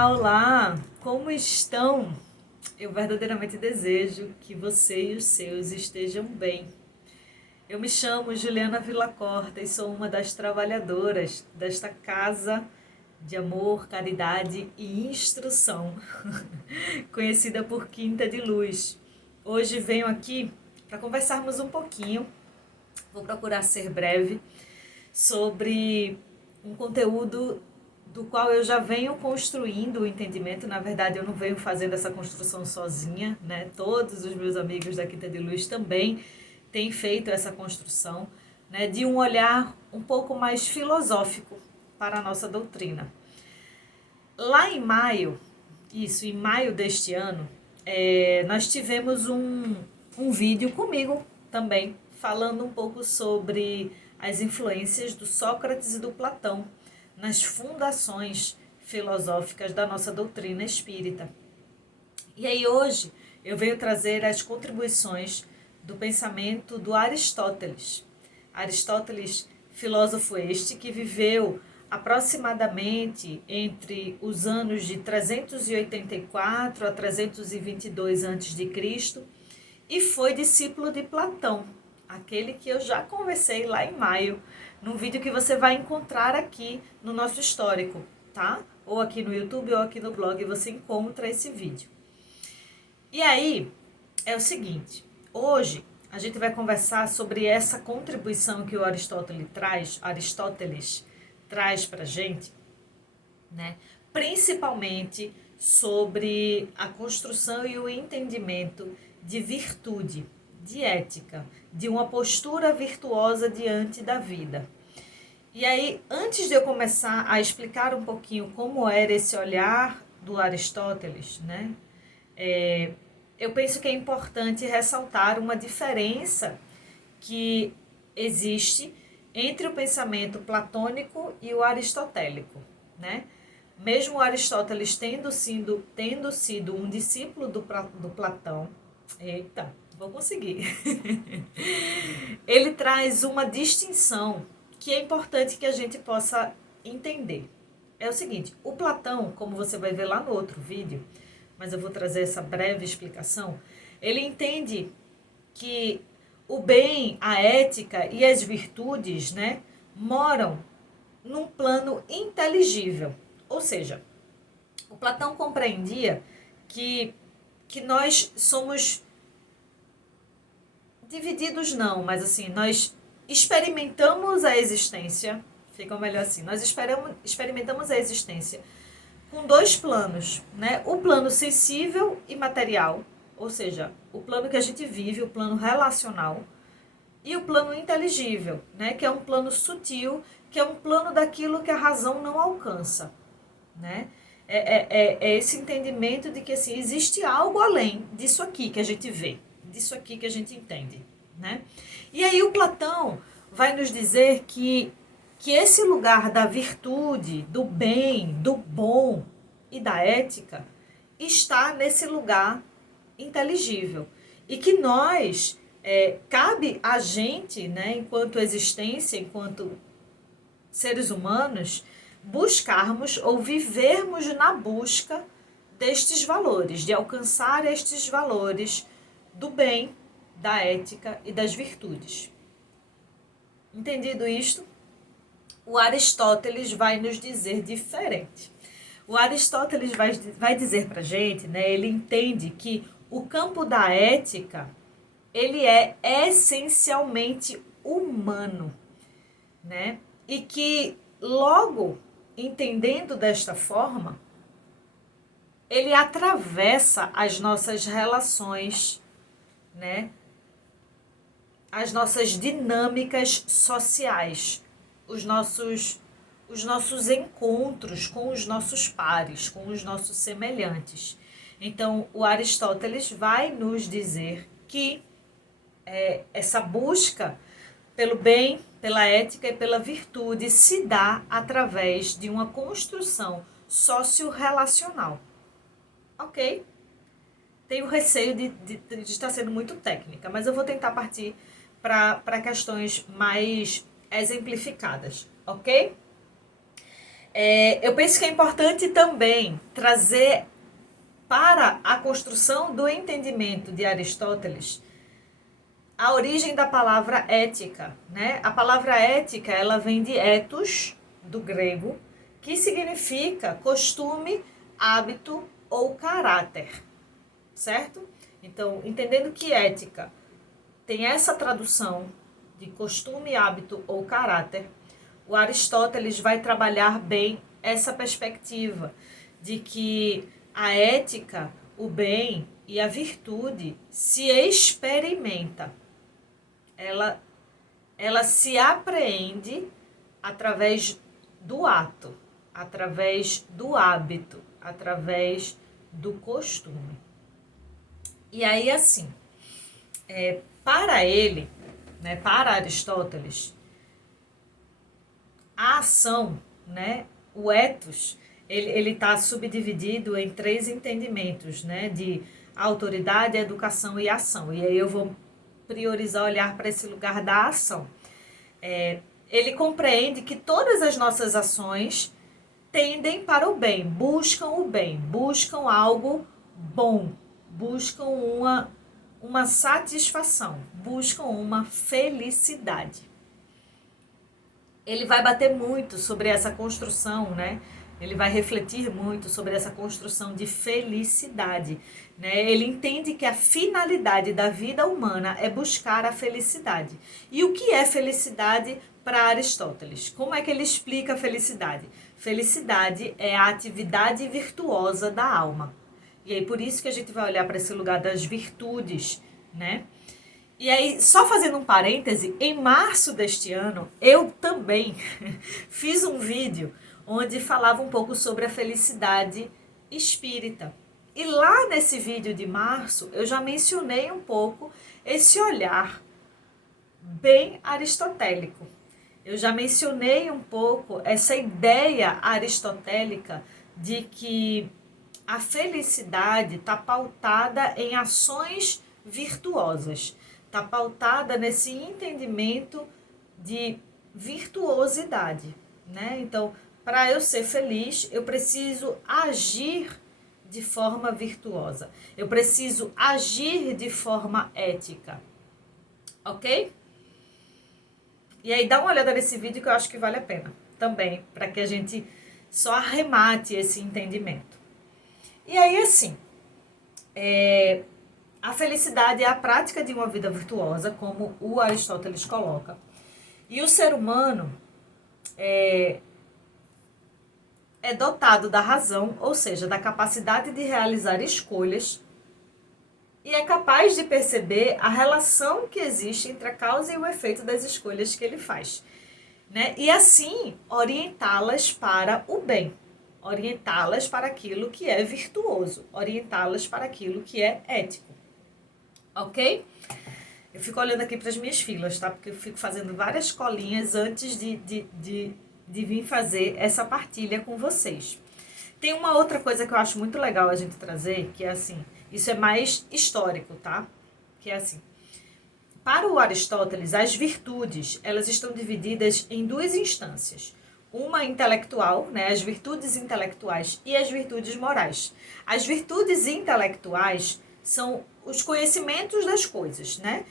Olá, olá! Como estão? Eu verdadeiramente desejo que você e os seus estejam bem. Eu me chamo Juliana Villacorta e sou uma das trabalhadoras desta casa de amor, caridade e instrução, conhecida por Quinta de Luz. Hoje venho aqui para conversarmos um pouquinho, vou procurar ser breve, sobre um conteúdo do qual eu já venho construindo o entendimento. Na verdade, eu não venho fazendo essa construção sozinha, né? Todos os meus amigos da Quinta de Luz também têm feito essa construção, né? De um olhar um pouco mais filosófico para a nossa doutrina. Lá em maio, em maio deste ano, nós tivemos um vídeo comigo também, falando um pouco sobre as influências do Sócrates e do Platão nas fundações filosóficas da nossa doutrina espírita. E aí hoje eu venho trazer as contribuições do pensamento do Aristóteles. Aristóteles, filósofo este que viveu aproximadamente entre os anos de 384 a 322 a.C. e foi discípulo de Platão, aquele que eu já conversei lá em maio, num vídeo que você vai encontrar aqui no nosso histórico, tá? Ou aqui no YouTube ou aqui no blog você encontra esse vídeo. E aí, é o seguinte, hoje a gente vai conversar sobre essa contribuição que o Aristóteles traz pra gente, né? Principalmente sobre a construção e o entendimento de virtude, de ética, de uma postura virtuosa diante da vida. E aí, antes de eu começar a explicar um pouquinho como era esse olhar do Aristóteles, né? Eu penso que é importante ressaltar uma diferença que existe entre o pensamento platônico e o aristotélico, né? Mesmo Aristóteles tendo sido um discípulo do Platão, vou conseguir. Ele traz uma distinção que é importante que a gente possa entender. É o seguinte, o Platão, como você vai ver lá no outro vídeo, mas eu vou trazer essa breve explicação, ele entende que o bem, a ética e as virtudes, né, moram num plano inteligível. Ou seja, o Platão compreendia que nós somos divididos não, mas assim, nós experimentamos a existência, fica melhor assim, nós experimentamos a existência com dois planos, né? O plano sensível e material, ou seja, o plano que a gente vive, o plano relacional, e o plano inteligível, né? Que é um plano sutil, que é um plano daquilo que a razão não alcança, né? É esse entendimento de que assim, existe algo além disso aqui que a gente vê, disso aqui que a gente entende, né? E aí o Platão vai nos dizer que esse lugar da virtude, do bem, do bom e da ética está nesse lugar inteligível. E que nós, cabe a gente, né, enquanto existência, enquanto seres humanos, buscarmos ou vivermos na busca destes valores, de alcançar estes valores do bem, da ética e das virtudes. Entendido isto? O Aristóteles vai nos dizer diferente. O Aristóteles vai dizer para a gente, né, ele entende que o campo da ética, ele é essencialmente humano, né? E que logo, entendendo desta forma, ele atravessa as nossas relações, né? As nossas dinâmicas sociais, os nossos encontros com os nossos pares, com os nossos semelhantes. Então, o Aristóteles vai nos dizer que essa busca pelo bem, pela ética e pela virtude se dá através de uma construção socio-relacional. Ok? Tenho receio de estar sendo muito técnica, mas eu vou tentar partir para questões mais exemplificadas, ok? Eu penso que é importante também trazer para a construção do entendimento de Aristóteles a origem da palavra ética, né? A palavra ética, ela vem de ethos, do grego, que significa costume, hábito ou caráter, certo? Então, entendendo que ética tem essa tradução de costume, hábito ou caráter, o Aristóteles vai trabalhar bem essa perspectiva de que a ética, o bem e a virtude se experimenta. Ela se apreende através do ato, através do hábito, através do costume. E aí, assim, para ele, né, para Aristóteles, a ação, né, o ethos, ele está subdividido em 3 entendimentos, né, de autoridade, educação e ação. E aí eu vou priorizar olhar para esse lugar da ação. Ele compreende que todas as nossas ações tendem para o bem, buscam algo bom, buscam uma satisfação, buscam uma felicidade. Ele vai bater muito sobre essa construção, né? Ele vai refletir muito sobre essa construção de felicidade, né? Ele entende que a finalidade da vida humana é buscar a felicidade. E o que é felicidade para Aristóteles? Como é que ele explica a felicidade? Felicidade é a atividade virtuosa da alma. E aí por isso que a gente vai olhar para esse lugar das virtudes, né? E aí, só fazendo um parêntese, em março deste ano, eu também fiz um vídeo onde falava um pouco sobre a felicidade espírita. E lá nesse vídeo de março, eu já mencionei um pouco esse olhar bem aristotélico. Eu já mencionei um pouco essa ideia aristotélica de que a felicidade está pautada em ações virtuosas, está pautada nesse entendimento de virtuosidade, né? Então, para eu ser feliz, eu preciso agir de forma virtuosa. Eu preciso agir de forma ética. Ok? E aí dá uma olhada nesse vídeo que eu acho que vale a pena também, para que a gente só arremate esse entendimento. E aí, assim, a felicidade é a prática de uma vida virtuosa, como o Aristóteles coloca. E o ser humano é dotado da razão, ou seja, da capacidade de realizar escolhas, e é capaz de perceber a relação que existe entre a causa e o efeito das escolhas que ele faz, né? E assim orientá-las para o bem, orientá-las para aquilo que é virtuoso, orientá-las para aquilo que é ético. Ok? Eu fico olhando aqui para as minhas filas, tá? Porque eu fico fazendo várias colinhas antes de vir fazer essa partilha com vocês. Tem uma outra coisa que eu acho muito legal a gente trazer, que é assim, isso é mais histórico, tá? Que é assim, para o Aristóteles, as virtudes, elas estão divididas em 2 instâncias. Uma intelectual, né, as virtudes intelectuais, e as virtudes morais. As virtudes intelectuais são os conhecimentos das coisas, né?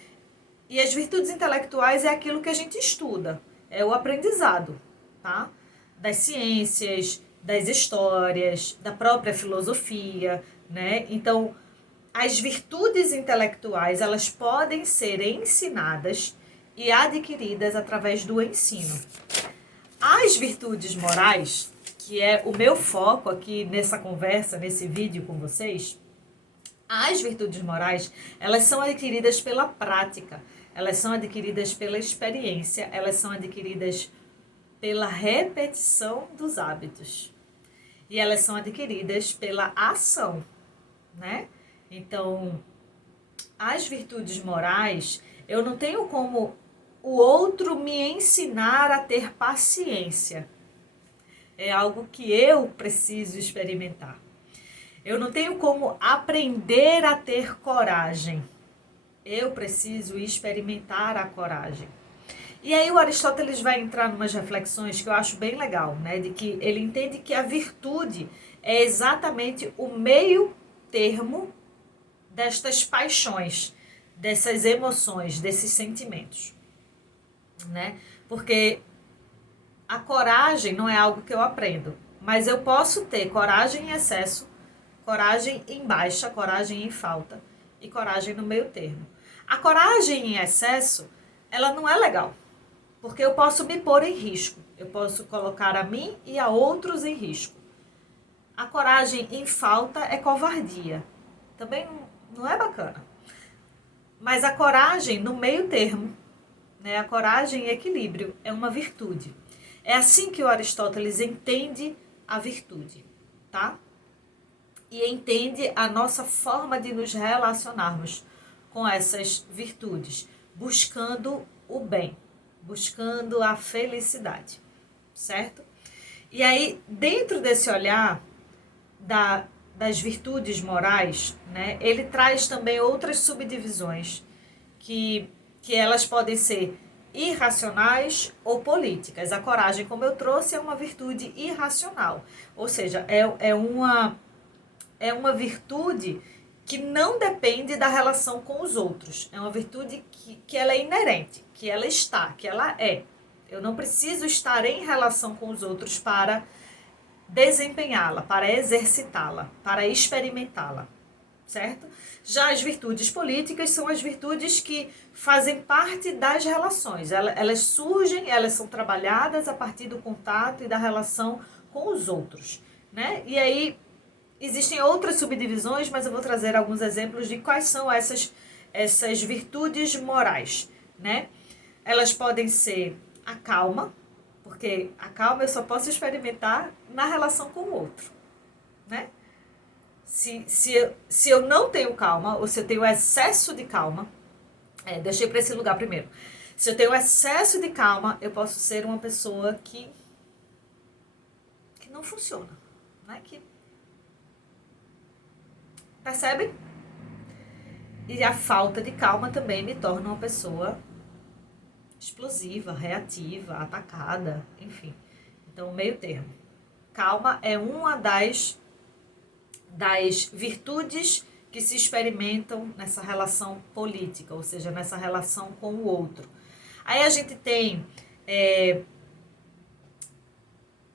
E as virtudes intelectuais é aquilo que a gente estuda, é o aprendizado, tá? Das ciências, das histórias, da própria filosofia, né? Então, as virtudes intelectuais, elas podem ser ensinadas e adquiridas através do ensino. As virtudes morais, que é o meu foco aqui nessa conversa, nesse vídeo com vocês, as virtudes morais, elas são adquiridas pela prática, elas são adquiridas pela experiência, elas são adquiridas pela repetição dos hábitos. E elas são adquiridas pela ação, né? Então, as virtudes morais, eu não tenho como o outro me ensinar a ter paciência. É algo que eu preciso experimentar. Eu não tenho como aprender a ter coragem. Eu preciso experimentar a coragem. E aí o Aristóteles vai entrar em umas reflexões que eu acho bem legal, né? De que ele entende que a virtude é exatamente o meio termo destas paixões, dessas emoções, desses sentimentos, né? Porque a coragem não é algo que eu aprendo, mas eu posso ter coragem em excesso, coragem em baixa, coragem em falta e coragem no meio termo. A coragem em excesso, ela não é legal, porque eu posso me pôr em risco, eu posso colocar a mim e a outros em risco. A coragem em falta é covardia, também não é bacana. Mas a coragem no meio termo, né, a coragem em equilíbrio, é uma virtude. É assim que o Aristóteles entende a virtude, tá? E entende a nossa forma de nos relacionarmos com essas virtudes, buscando o bem, buscando a felicidade, certo? E aí, dentro desse olhar das virtudes morais, né, ele traz também outras subdivisões que elas podem ser irracionais ou políticas. A coragem, como eu trouxe, é uma virtude irracional, ou seja, é uma virtude que não depende da relação com os outros. É uma virtude que ela é inerente, que ela está, que ela é. Eu não preciso estar em relação com os outros para desempenhá-la, para exercitá-la, para experimentá-la, certo? Já as virtudes políticas são as virtudes que fazem parte das relações. Elas surgem, elas são trabalhadas a partir do contato e da relação com os outros, né? E aí existem outras subdivisões, mas eu vou trazer alguns exemplos de quais são essas virtudes morais, né? Elas podem ser a calma, porque a calma eu só posso experimentar na relação com o outro, né? Se eu não tenho calma, ou se eu tenho excesso de calma, deixei para esse lugar primeiro. Se eu tenho excesso de calma, eu posso ser uma pessoa que não funciona, né? Percebe? E a falta de calma também me torna uma pessoa explosiva, reativa, atacada, enfim. Então, meio termo. Calma é uma das virtudes que se experimentam nessa relação política, ou seja, nessa relação com o outro. Aí a gente tem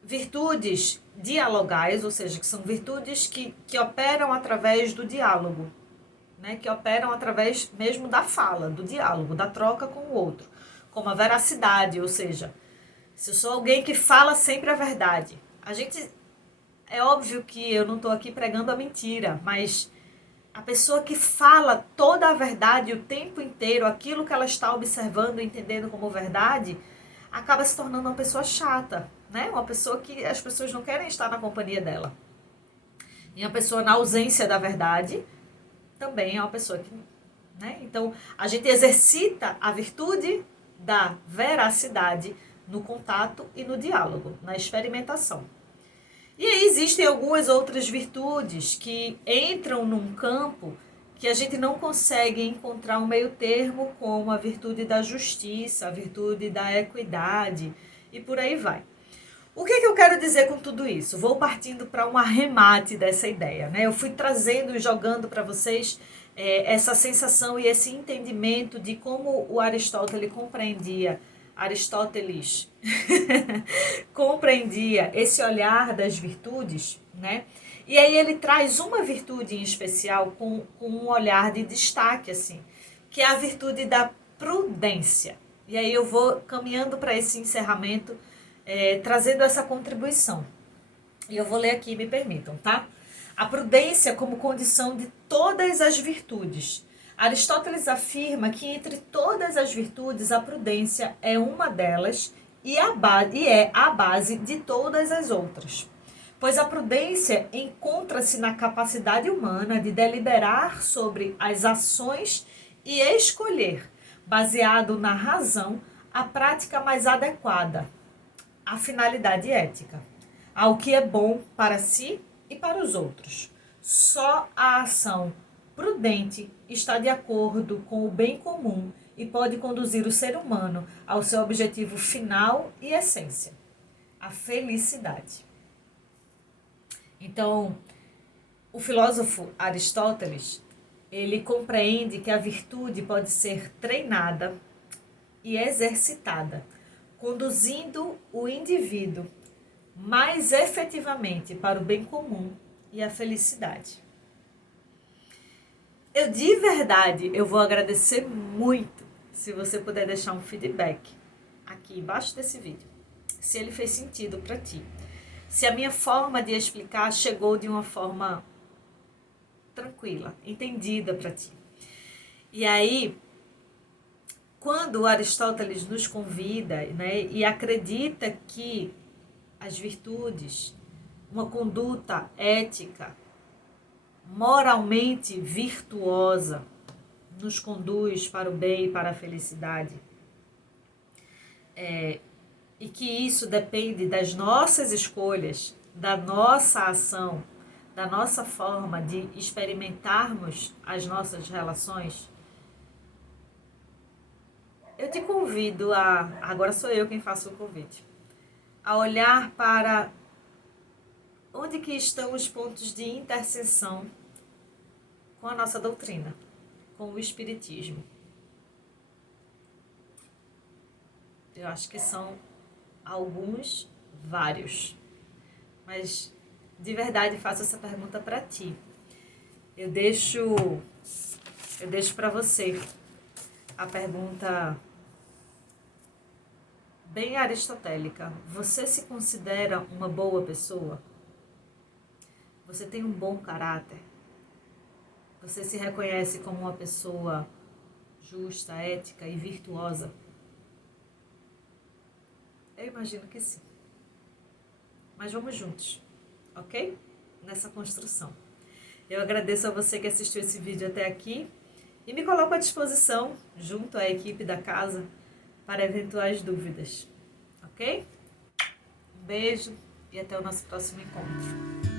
virtudes dialogais, ou seja, que são virtudes que operam através do diálogo, né? Que operam através mesmo da fala, do diálogo, da troca com o outro. Como a veracidade, ou seja, se eu sou alguém que fala sempre a verdade. É óbvio que eu não estou aqui pregando a mentira, mas a pessoa que fala toda a verdade o tempo inteiro, aquilo que ela está observando e entendendo como verdade, acaba se tornando uma pessoa chata, né? Uma pessoa que as pessoas não querem estar na companhia dela. E uma pessoa na ausência da verdade também é uma pessoa que, né? Então, a gente exercita a virtude da veracidade no contato e no diálogo, na experimentação. E aí existem algumas outras virtudes que entram num campo que a gente não consegue encontrar um meio termo, como a virtude da justiça, a virtude da equidade e por aí vai. O que eu quero dizer com tudo isso? Vou partindo para um arremate dessa ideia, né? Eu fui trazendo e jogando para vocês essa sensação e esse entendimento de como o Aristóteles compreendia esse olhar das virtudes, né? E aí ele traz uma virtude em especial com um olhar de destaque, assim, que é a virtude da prudência. E aí eu vou caminhando para esse encerramento, trazendo essa contribuição. E eu vou ler aqui, me permitam, tá? A prudência como condição de todas as virtudes. Aristóteles afirma que entre todas as virtudes, a prudência é uma delas e é a base de todas as outras. Pois a prudência encontra-se na capacidade humana de deliberar sobre as ações e escolher, baseado na razão, a prática mais adequada, a finalidade ética, ao que é bom para si e para os outros. Só a ação prudente está de acordo com o bem comum e pode conduzir o ser humano ao seu objetivo final e essência, a felicidade. Então, o filósofo Aristóteles, ele compreende que a virtude pode ser treinada e exercitada, conduzindo o indivíduo mais efetivamente para o bem comum e a felicidade. De verdade, eu vou agradecer muito se você puder deixar um feedback aqui embaixo desse vídeo, se ele fez sentido para ti, se a minha forma de explicar chegou de uma forma tranquila, entendida para ti. E aí, quando Aristóteles nos convida, né, e acredita que as virtudes, uma conduta ética, moralmente virtuosa, nos conduz para o bem e para a felicidade, e que isso depende das nossas escolhas, da nossa ação, da nossa forma de experimentarmos as nossas relações, eu te convido agora sou eu quem faço o convite, a olhar para onde que estão os pontos de interseção com a nossa doutrina, com o Espiritismo. Eu acho que são alguns, vários. Mas, de verdade, faço essa pergunta para ti. Eu deixo para você a pergunta bem aristotélica. Você se considera uma boa pessoa? Você tem um bom caráter? Você se reconhece como uma pessoa justa, ética e virtuosa? Eu imagino que sim. Mas vamos juntos, ok? Nessa construção. Eu agradeço a você que assistiu esse vídeo até aqui e me coloco à disposição, junto à equipe da casa, para eventuais dúvidas, ok? Um beijo e até o nosso próximo encontro.